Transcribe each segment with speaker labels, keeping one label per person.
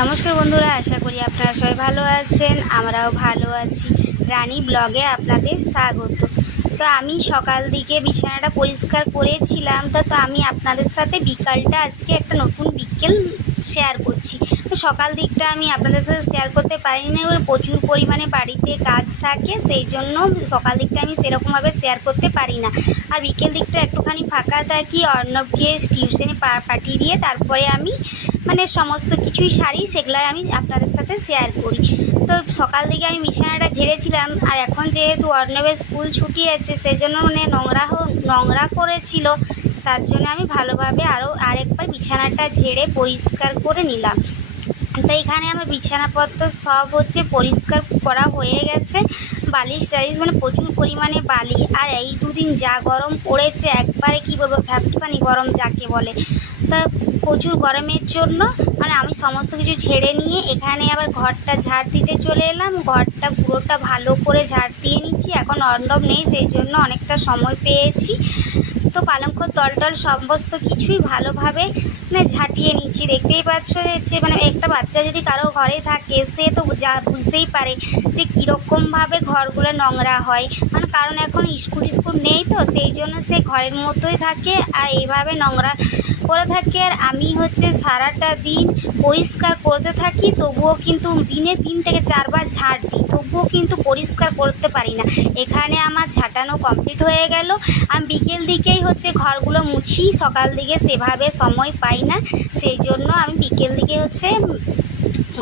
Speaker 1: নমস্কার বন্ধুরা, আশা করি আপনারা সবাই ভালো আছেন, আমরাও ভালো আছি। রানী ব্লগে আপনাদের স্বাগত। তো আমি সকাল দিকে বিছানাটা পরিষ্কার করেছিলাম, তো তো আমি আপনাদের সাথে বিকালটা আজকে একটা নতুন বিকেল শেয়ার করছি। তো সকাল দিকটা আমি আপনাদের সাথে শেয়ার করতে পারিনি না প্রচুর পরিমাণে বাড়িতে কাজ থাকে, সেই জন্য সকাল দিকটা আমি সেরকমভাবে শেয়ার করতে পারি না আর বিকেল দিকটা একটুখানি ফাঁকা থাকি, অর্ণবকে টিউশনে পাঠিয়ে দিয়ে তারপরে আমি মানে সমস্ত কিছুই সারি, সেগুলাই আমি আপনাদের সাথে শেয়ার করি। তো সকাল দিকে আমি বিছানাটা ঝেড়েছিলাম, আর এখন যেহেতু অর্ণবের স্কুল ছুটি আছে সেই জন্য মানে নোংরা নোংরা করেছিল। তার জন্য আমি ভালোভাবে আরও আরেকবার বিছানাটা ঝেড়ে পরিষ্কার করে নিলাম। তো এখানে আমার বিছানাপত্র সব হচ্ছে পরিষ্কার করা হয়ে গেছে। বালিশ টালিশ মানে প্রচুর পরিমাণে বালি। আর এই দুদিন যা গরম পড়েছে, একবারে কি বলব ভ্যাপসানি গরম যাকে বলে। তা প্রচুর গরমের জন্য। মানে আমি সমস্ত কিছু ঝেড়ে নিয়ে এখানে আবার ঘরটা ঝাড় দিতে চলে এলাম। ঘরটা পুরোটা ভালো করে ঝাড় দিয়ে নিচ্ছি। এখন অর্ণব নেই, সেই জন্য অনেকটা সময় পেয়েছি। তো পালঙ্ক তল টল সমস্ত কিছুই ভালোভাবে মানে ঝাঁটিয়ে নিচ্ছি। দেখতেই পাচ্ছ যে মানে একটা বাচ্চা যদি কারও ঘরে থাকে, সে তো যা বুঝতেই পারে যে কীরকমভাবে ঘরগুলো নোংরা হয়। মানে কারণ এখন স্কুল স্কুল নেই তো, সেই জন্য সে ঘরের মধ্যেই থাকে। আর এইভাবে নোংরা করে থাকি আর আমি হচ্ছে সারাটা দিন পরিষ্কার করতে থাকি, তবুও কিন্তু দিনে তিন থেকে চারবার ঝাড় দিই, তবুও কিন্তু পরিষ্কার করতে পারি না। এখানে আমার ঝাঁটানো কমপ্লিট হয়ে গেল। আমি বিকেল দিকেই হচ্ছে ঘরগুলো মুছি, সকাল দিকে সেভাবে সময় পাই না, সেই জন্য আমি বিকেল দিকে হচ্ছে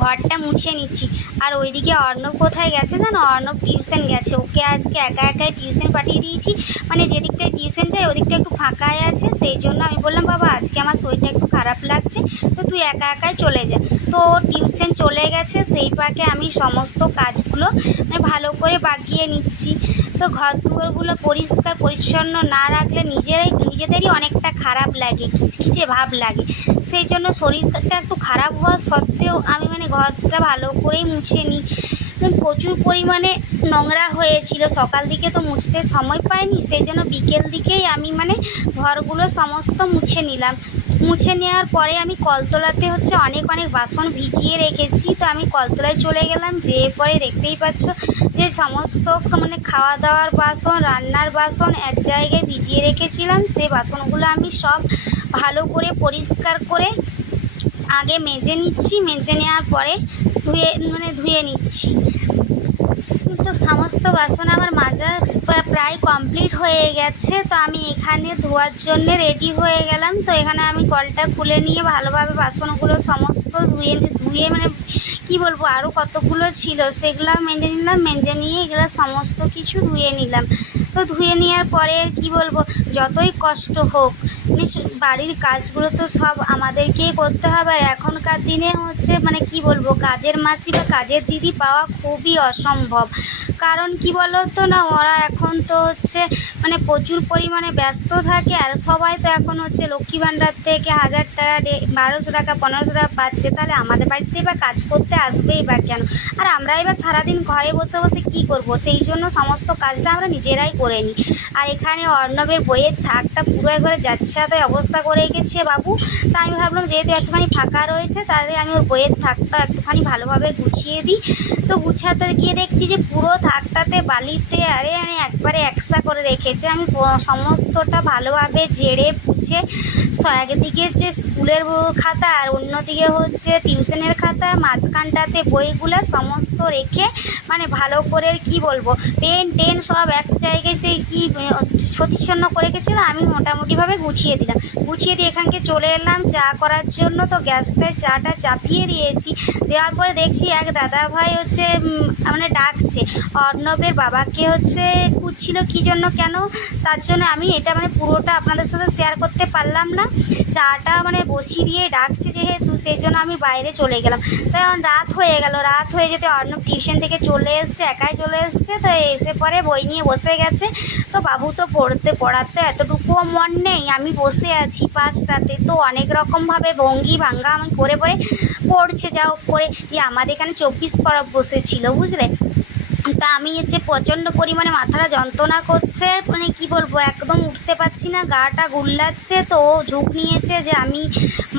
Speaker 1: ঘরটা মুছে নিচ্ছি। আর ওইদিকে অর্ণব কোথায় গেছে জানো? অর্ণব টিউশন গেছে। ওকে আজকে একা একাই টিউশন পাঠিয়ে দিয়েছি। মানে যেদিকটায় টিউশন যায়, ওদিকটা একটু ফাঁকাই আছে। সেই জন্য আমি বললাম, বাবা, আজকে আমার শরীরটা একটু খারাপ লাগছে। তো তুই একা একাই চলে যা। তো টিউশন চলে গেছে। সেই পাকে আমি সমস্ত কাজগুলো মানে ভালো করে বাগিয়ে নিচ্ছি। তো ঘর দুয়ারগুলো পরিষ্কার, পরিচ্ছন্ন না রাখলে নিজেরাই, নিজেদেরই অনেকটা খারাপ লাগে খিচখিচে ভাব লাগে। সেই জন্য শরীরটা একটু খারাপ হওয়া সত্ত্বেও আমি মানে ঘরটা ভালো করেই মুছে নিই। প্রচুর পরিমাণে নোংরা হয়েছিল। সকাল দিকে তো মুছতে সময় পাইনি, সেই জন্য বিকেল দিকেই আমি মানে ঘরগুলো সমস্ত মুছে নিলাম। মুছে নেওয়ার পরে আমি কলতলাতে হচ্ছে অনেক অনেক বাসন ভিজিয়ে রেখেছি। তো আমি কলতলায় চলে গেলাম, যেয়ে পরে দেখতেই পাচ্ছ যে সমস্ত মানে খাওয়া দাওয়ার বাসন, রান্নার বাসন এক জায়গায় ভিজিয়ে রেখেছিলাম। সে বাসনগুলো আমি সব ভালো করে পরিষ্কার করে আগে মেজে নিচ্ছি। মেজে নেওয়ার পরে ধুয়ে মানে ধুয়ে নিচ্ছি। তো সমস্ত বাসন আমার মাজা প্রায় কমপ্লিট হয়ে গেছে। তো আমি এখানে ধোয়ার জন্য রেডি হয়ে গেলাম। তো এখানে আমি কলটা খুলে নিয়ে ভালোভাবে বাসনগুলো সমস্ত ধুয়ে ধুয়ে মানে কি বলব আরও কতগুলো ছিল সেগুলো মেজে নিলাম, মেজে নিয়ে এগুলো সমস্ত কিছু ধুয়ে নিলাম। তো ধুয়ে নেওয়ার পরে কি বলব, যতই কষ্ট হোক মানে বাড়ির কাজগুলো তো সব আমাদেরকেই করতে হবে। এখনকার দিনে হচ্ছে মানে কি বলব, কাজের মাসি বা কাজের দিদি পাওয়া খুবই অসম্ভব। কারণ কি বলো তো না, ওরা এখন তো হচ্ছে মানে প্রচুর পরিমাণে ব্যস্ত থাকে। আর সবাই তো এখন হচ্ছে লক্ষ্মী ভাণ্ডার থেকে হাজার টাকা বারোশো টাকা, পনেরোশো টাকা পাচ্ছে। তাহলে আমাদের বাড়িতে বা কাজ করতে আসবেই বা কেন? আর আমরাই বা সারাদিন ঘরে বসে বসে কি করব? সেই জন্য সমস্ত কাজটা আমরা নিজেরাই করে নিই আর এখানে অর্ণবের বইয়ের থাকটা পুরো একবারে যাচ্ছে অবস্থা করে গেছে বাবু। তা আমি ভাবলাম যেহেতু একটুখানি ফাঁকা রয়েছে, তাহলে আমি ওর বইয়ের থাকটা একটুখানি ভালোভাবে গুছিয়ে দিই। তো গুছাতে গিয়ে দেখছি যে পুরো থাকটাতে বালিতে আরে আমি একবারে একসা করে রেখেছে। আমি সমস্তটা ভালোভাবে ঝেড়ে স- একদিকে যে স্কুলের খাতা আর অন্যদিকে হচ্ছে টিউশনের খাতা, মাঝখানটাতে বইগুলো সমস্ত রেখে মানে ভালো করে কি বলব, পেন টেন সব এক জায়গায় সেই কি সতিচ্ছন্ন করে গেছিল, আমি মোটামুটিভাবে গুছিয়ে দিলাম। গুছিয়ে দিয়ে এখানকে চলে এলাম, চা করার জন্য তো গ্যাসটায় চাটা চাপিয়ে দিয়েছি। দেওয়ার পরে দেখছি এক দাদা ভাই হচ্ছে মানে ডাকছে। অর্ণবের বাবাকে হচ্ছে খুঁজছিল, কী জন্য কেন? তার জন্য আমি এটা মানে পুরোটা আপনাদের সাথে শেয়ার করতে পারলাম না। চাটা মানে বসিয়ে দিয়ে ডাকছে যেহেতু, সেই জন্য আমি বাইরে চলে গেলাম। এখন রাত হয়ে গেল, রাত হয়ে যেতে অর্ণব টিউশন থেকে চলে এসছে, একাই চলে এসছে, তো এসে পরে বই নিয়ে বসে গেছে। তো বাবু তো পড়তে, পড়াতে এতটুকুও মন নেই, আমি বসে আছি পাঁচটাতে। তো অনেক রকমভাবে ভঙ্গি ভাঙ্গা আমি করে করে পড়ছে, যা হোক করে। দিয়ে আমাদের এখানে চব্বিশ পরব বসেছিল, বুঝলে? তা আমি হচ্ছে প্রচণ্ড পরিমাণে মাথাটা যন্ত্রণা করছে মানে কি বলব, একদম উঠতে পারছি না, গাটা গুল্লাচ্ছে, তো ও ঝুঁক নিয়েছে যে আমি,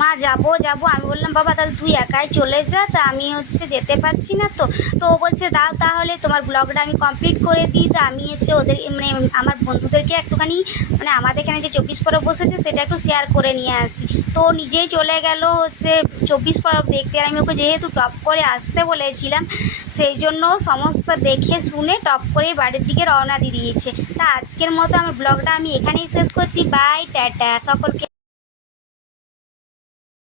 Speaker 1: মা যাব যাব। আমি বললাম, বাবা, তাহলে তুই একাই চলে যা, তা আমি হচ্ছে যেতে পারছি না তো। তো ও বলছে, দাও তাহলে, তোমার ব্লগটা আমি কমপ্লিট করে দিই। তা আমি হচ্ছে ওদের মানে আমার বন্ধুদেরকে একটুখানি মানে আমাদের এখানে যে চব্বিশ পরব বসেছে, সেটা একটু শেয়ার করে নিয়ে আসি। তো নিজেই চলে গেল হচ্ছে চব্বিশ পরব দেখতে। আর আমি ওকে যেহেতু টপ করে আসতে বলেছিলাম, সেই জন্য সমস্ত দেখে, শুনে টপ করে বাড়ির দিকে রওনা দিয়ে দিয়েছে। তা আজকের মতো আমার ব্লগটা আমি এখানেই শেষ করছি। বাই, টাটা, সকলকে।